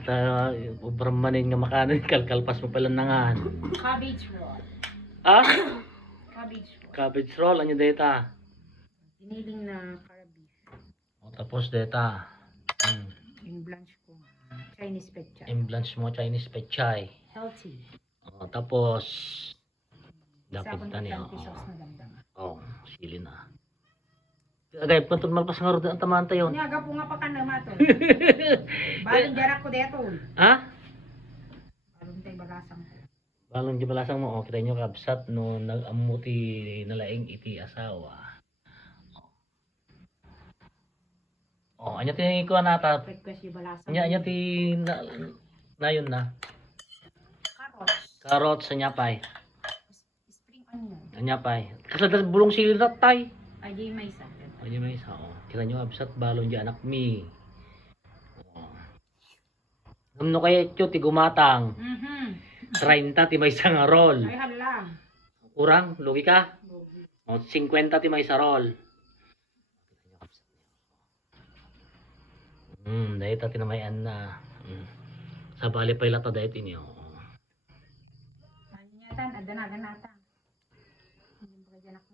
At uh, ubramanin nga makanin, kalkalpas mo pala nangan. Cabbage roll. Ah? Cabbage roll. Cabbage roll, ano data? Piniling na carabish. O, tapos data. Hmm. Yung blanch ko. Chinese pecha. Yung blanch mo, Chinese pechay. Healthy. O, tapos, dapat tani. Oh, sili na. Agay, pantun malpas nga rin ang tamanta yun. Nyaga po nga pa ka na mato. Balong jarak ko deto. ha? Balong tayo balasang ko. Balong di balasang mo, oh, kita nyo kabsat no, nag-amuti nalaing iti asawa. Oh, anya ti ko nata. Request yung balasang. Anya anya ti na, na yun na. Carrots. Carrot sa nyapay. Spring onion. Anyapay. Kasi bulong sili na tay. Ay, di may isa. Ano may isa, oh. Kita nyo absat balon di anak mi. Oh. Ano kaya ito ti gumatang. Mhm. 30 ti may isang roll. Ay, hala. Kurang, lugi ka. O, 50 ti may isa roll. Hmm, dahil tati na may na. Hmm. Sa bali pa ilata dahil inyo. Anyatan, adanagan nata. Hindi ba ka dyan ako?